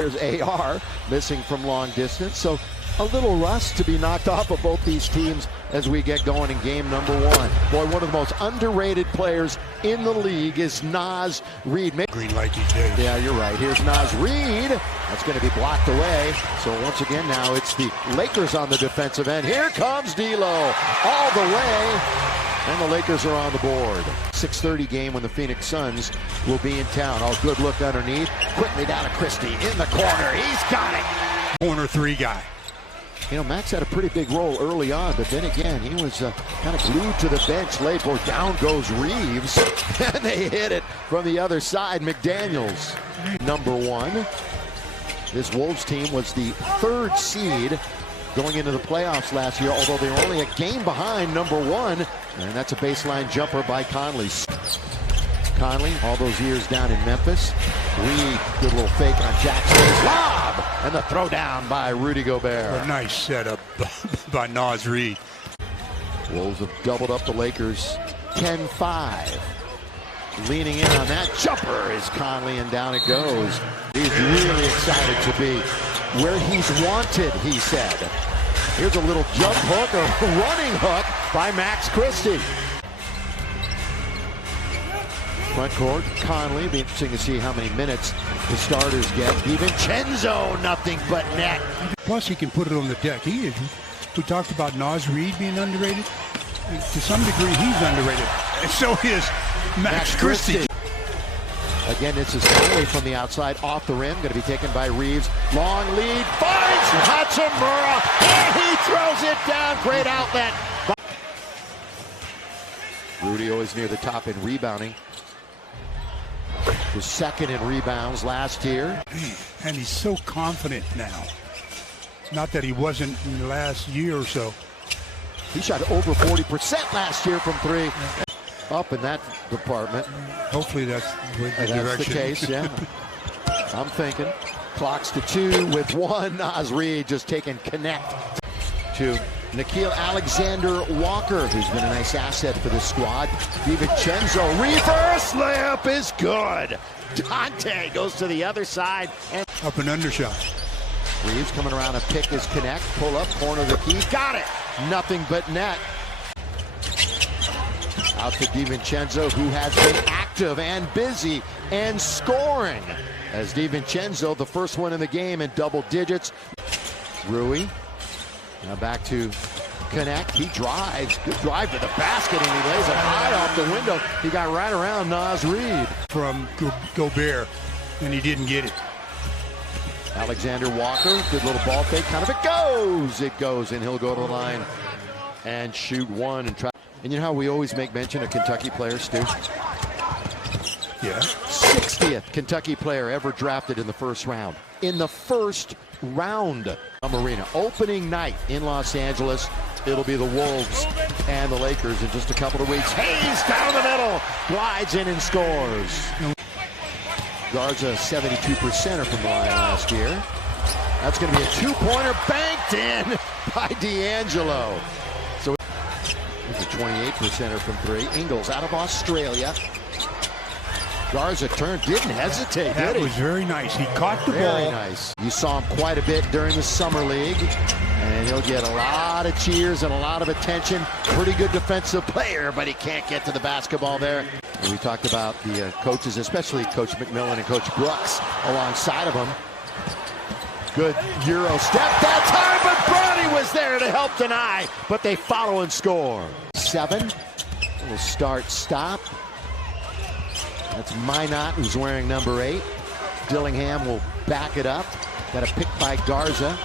There's AR missing from long distance, so a little rust to be knocked off of both these teams as we get going in game number one. Boy, one of the most underrated players in the league is Naz Reid. Green light these days. Yeah, you're right. Here's Naz Reid. That's going to be blocked away. So once again now it's the Lakers on the defensive end. Here comes D'Lo all the way. And the Lakers are on the board. 6:30 game when the Phoenix Suns will be in town. Oh, good look underneath. Quickly down to Christie in the corner. He's got it. Corner three guy. You know, Max had a pretty big role early on, but then again, he was kind of glued to the bench late. Or down goes Reeves, and they hit it from the other side. McDaniels, number one. This Wolves team was the 3rd seed going into the playoffs last year, although they were only a game behind number one. And that's a baseline jumper by Conley. Conley, all those years down in Memphis. Reed, good little fake on Jackson's lob. And the throw down by Rudy Gobert. A nice setup by Naz Reid. Wolves have doubled up the Lakers 10-5. Leaning in on that jumper is Conley, and down it goes. He's really excited to be where he's wanted, he said. Here's a little jump hook, a running hook by Max Christie. Front court, Conley. Be interesting to see how many minutes the starters get. DiVincenzo, nothing but net. Plus, he can put it on the deck. We talked about Naz Reid being underrated. To some degree, he's underrated. And so is Max Christie. Again, this is Conley from the outside, off the rim. Going to be taken by Reeves. Long lead, finds Hachimura, and he throws it down. Great outlet. Rudy always near the top in rebounding. Was second in rebounds last year. And he's so confident now. Not that he wasn't in the last year or so. He shot over 40% last year from three. Yeah. Up in that department. Hopefully that's the case, yeah. I'm thinking. Clocks to 2 with 1. Naz Reid just taking connect to Nickeil Alexander-Walker, who's been a nice asset for this squad. DiVincenzo, reverse layup is good. Dante goes to the other side. And up and undershot. Reeves coming around to pick his connect. Pull up, corner of the key. Got it. Nothing but net. Out to DiVincenzo, who has been active and busy and scoring. As DiVincenzo, the first one in the game in double digits. Rui. Now back to connect. He drives. Good drive to the basket, and he lays it high off the window. He got right around Naz Reid. From Gobert, and he didn't get it. Alexander Walker, good little ball fake. Kind of it goes, and he'll go to the line and shoot one and try. And you know how we always make mention of Kentucky players, Stu? Yeah. 60th Kentucky player ever drafted in the first round. In the first round. Arena. Opening night in Los Angeles. It'll be the Wolves and the Lakers in just a couple of weeks. Hayes down the middle. Glides in and scores. Garza 72% from the line last year. That's going to be a two-pointer banked in by D'Angelo. So it's a 28% from three. Ingles out of Australia. Garza turned, didn't hesitate, did he? That was very nice. He caught the ball. Very nice. You saw him quite a bit during the summer league, and he'll get a lot of cheers and a lot of attention. Pretty good defensive player, but he can't get to the basketball there. And we talked about the coaches, especially Coach McMillan and Coach Brooks alongside of him. Good Euro step that time, but Bronny was there to help deny, but they follow and score. 7. Little start-stop. That's Minot, who's wearing number 8. Dillingham will back it up. Got a pick by Garza.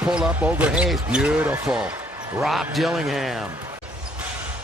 Pull up over Hayes. Beautiful. Rob Dillingham.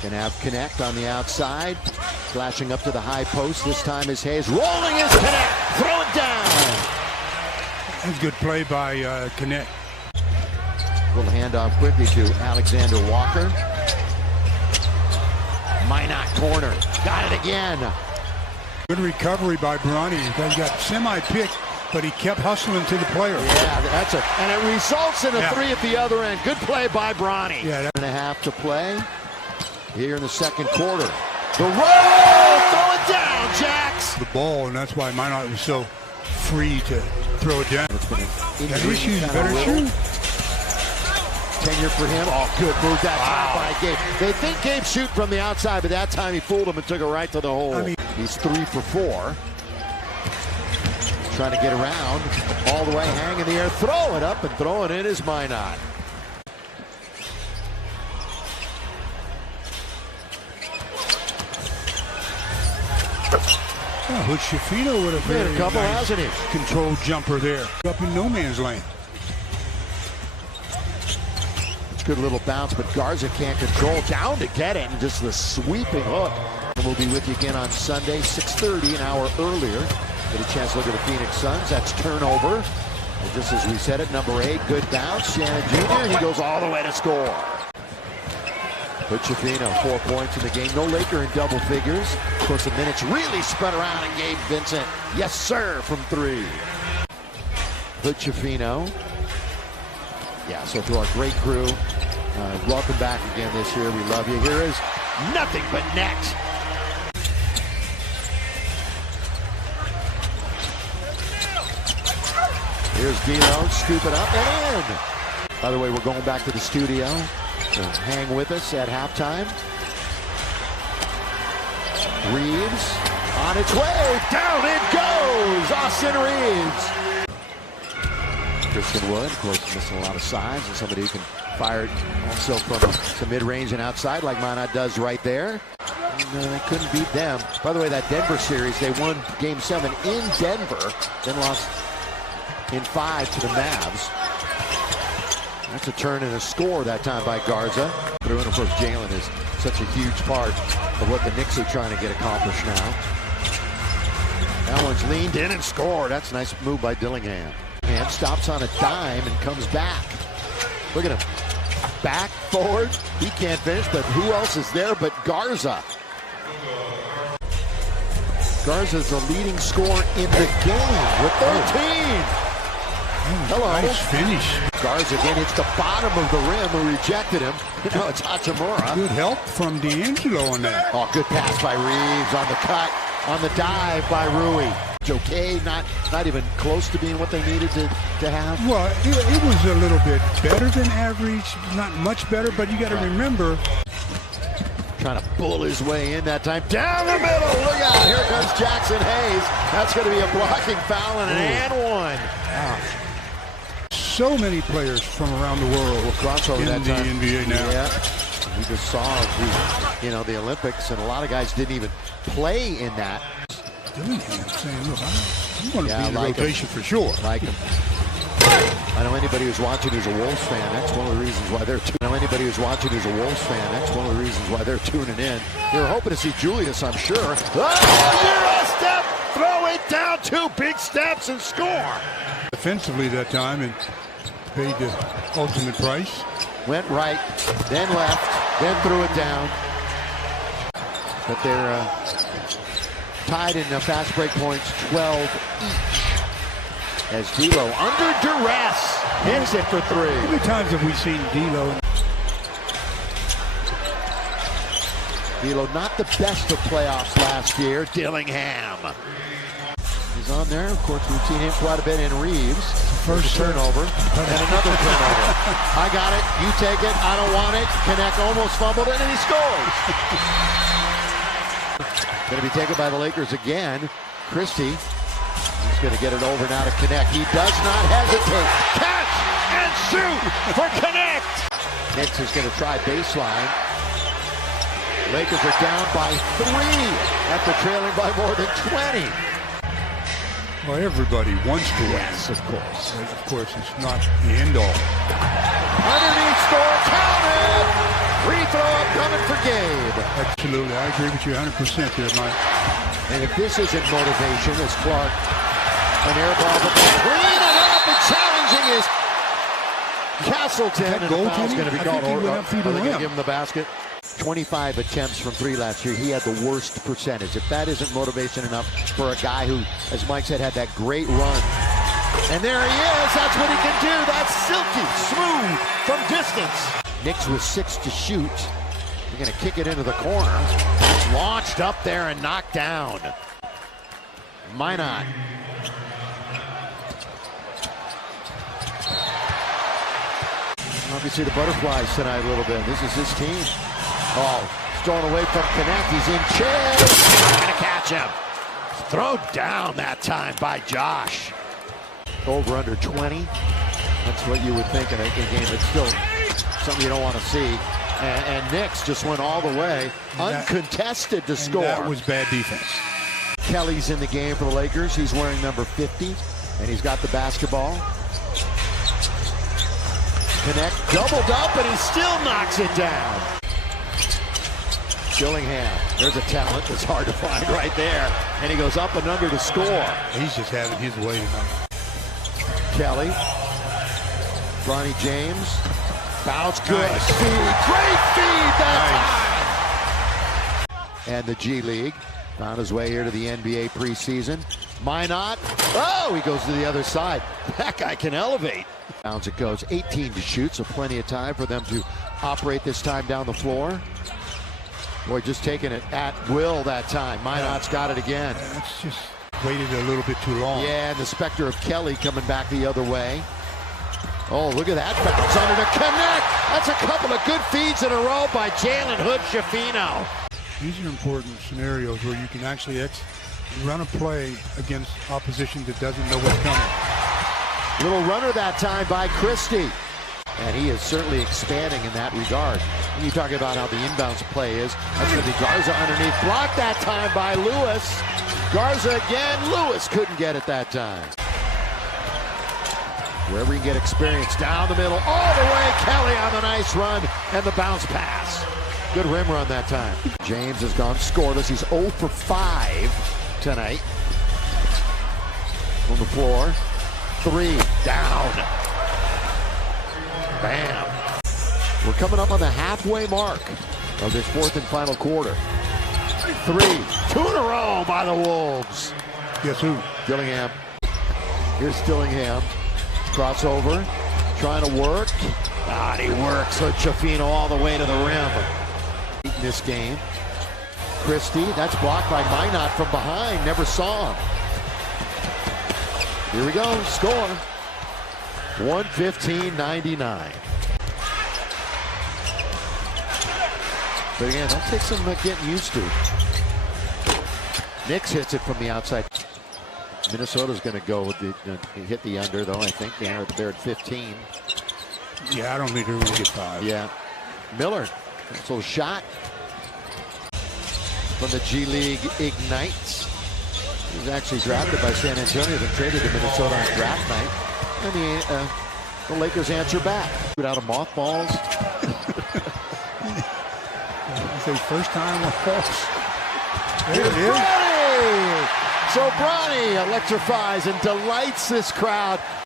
Can have connect on the outside. Flashing up to the high post. This time is Hayes. Rolling his connect. Throw it down. That's good play by Connect. Little handoff quickly to Alexander Walker. Minot corner. Got it again. Good recovery by Bronny. He got semi-picked, but he kept hustling to the player. Yeah, that's it. And it results in a three at the other end. Good play by Bronny. Yeah, and a half to play here in the second quarter. The roll! Throw it down, Jax! The ball, and that's why Minot was so free to throw it down. That issue's better shoot. Tenure for him. Oh, good move that time by Gabe. They think Gabe's shooting from the outside, but that time he fooled him and took it right to the hole. He's 3 for 4. Trying to get around. All the way, hang in the air, throw it up, and throw it in is Minot. Hood-Schifino with a very couple, nice hasn't he? controlled jumper there. Up in no man's lane. It's a good little bounce, but Garza can't control. Down to get it, and just the sweeping hook. And we'll be with you again on Sunday, 6:30, an hour earlier. Get a chance to look at the Phoenix Suns. That's turnover. And just as we said it, number 8, good bounce. Shannon Jr., he goes all the way to score. Hood-Schifino, 4 points in the game. No Laker in double figures. Of course, the minutes really spread around, and Gabe Vincent, yes sir, from 3. Hood-Schifino. Yeah, so to our great crew, welcome back again this year. We love you. Here is nothing but net. Here's D'Lo, scoop it up and in. By the way, we're going back to the studio. So hang with us at halftime. Reeves on its way. Down it goes. Austin Reeves. Christian Wood, of course, missing a lot of size, and somebody who can fire it also from some mid-range and outside like Minot does right there. And they couldn't beat them. By the way, that Denver series, they won Game 7 in Denver, then lost in 5 to the Mavs. That's a turn and a score that time by Garza. And of course, Jalen is such a huge part of what the Knicks are trying to get accomplished now. That one's leaned in and scored. That's a nice move by Dillingham. And stops on a dime and comes back. Look at him. Back, forward. He can't finish, but who else is there but Garza? Garza's the leading scorer in the game with 13. Hello. Nice finish. Garza again hits the bottom of the rim who rejected him. No, it's Hachimura. Good help from D'Angelo on that. Oh, good pass by Reeves on the cut, on the dive by Rui. It's okay, not even close to being what they needed to have. Well, it was a little bit better than average, not much better, but you got to remember. Trying to pull his way in that time. Down the middle, look out, here comes Jackson Hayes. That's going to be a blocking foul and an and one. Wow. So many players from around the world in the NBA now. Yeah, we just saw the Olympics, and a lot of guys didn't even play in that. Dillingham saying, look, I'm going to be in the like rotation for sure. Like him. I know anybody who's watching who's a Wolves fan, that's one of the reasons why they're tuning in. They were hoping to see Julius, I'm sure. Oh, Euro step! Throw it down, 2 big steps and score. Defensively that time and paid the ultimate price. Went right, then left, then threw it down. But they're tied in fast break points, 12 each. As D'Lo under duress hits it for 3. How many times have we seen D'Lo? D'Lo not the best of playoffs last year. Dillingham. He's on there. Of course, we've seen him quite a bit in Reeves. First turnover and another turnover. I got it. You take it. I don't want it. Connect almost fumbled it, and he scores. Going to be taken by the Lakers again. Christie. He's going to get it over now to Connect. He does not hesitate. Catch and shoot for Connect. Knicks is going to try baseline. Lakers are down by 3 after trailing by more than 20. Well, everybody wants to win. Yes, of course. Of course, it's not the end all. Underneath score, counted! Free throw up coming for Gabe. Absolutely, I agree with you 100% there, Mike. And if this isn't motivation, as Clark, an air ball, but clean it up and challenging is Castleton. And the foul's going to be called. Are they going to give him the basket? 25 attempts from 3 last year. He had the worst percentage. If that isn't motivation enough for a guy who, as Mike said, had that great run. And there he is. That's what he can do. That's silky, smooth from distance. Knicks with 6 to shoot. They're going to kick it into the corner. It's launched up there and knocked down. Minot. Obviously the butterflies tonight a little bit. This is his team. Oh, stolen away from Connect. He's in chase. Trying to catch him. Thrown down that time by Josh. Over under 20. That's what you would think in a game. It's still something you don't want to see. And Knicks just went all the way, uncontested to score. That was bad defense. Kelly's in the game for the Lakers. He's wearing number 50, and he's got the basketball. Connect doubled up, and he still knocks it down. Dillingham, there's a talent that's hard to find right there. And he goes up and under to score. He's just having his way tonight. Kelly, Bronny James, bounce, good feed, great feed that time. And the G League found his way here to the NBA preseason. Minot, oh, he goes to the other side. That guy can elevate. Bounce it goes, 18 to shoot, so plenty of time for them to operate this time down the floor. Boy, just taking it at will that time. Minot's got it again. It's just waited a little bit too long. Yeah, and the specter of Kelly coming back the other way. Oh, look at that bounce under to Connect. That's a couple of good feeds in a row by Jalen Hood-Schifino. These are important scenarios where you can actually run a play against opposition that doesn't know what's coming. Little runner that time by Christie. And he is certainly expanding in that regard. When you talk about how the inbounds play is, that's going to be Garza underneath. Blocked that time by Lewis. Garza again. Lewis couldn't get it that time. Wherever you get experience, down the middle, all the way. Kelly on the nice run and the bounce pass. Good rim run that time. James has gone scoreless. He's 0 for 5 tonight. On the floor. 3 down. Bam. We're coming up on the halfway mark of this fourth and final quarter. 3, 2 in a row by the Wolves. Guess who? Dillingham. Here's Dillingham. Crossover. Trying to work. And he works. Hood-Schifino all the way to the rim. In this game. Christie. That's blocked by Minot from behind. Never saw him. Here we go. Score. 115-99. But again, that takes some getting used to. Knicks hits it from the outside. Minnesota's going to go with the hit the under, though, I think. They're at 15. Yeah, I don't think they're going to get 5. Yeah. Miller, nice little shot from the G League Ignites. He was actually drafted by San Antonio, then traded to Minnesota on draft night. And the Lakers answer back. Out of mothballs. It's his first time on false. There it is. So Bronny electrifies and delights this crowd.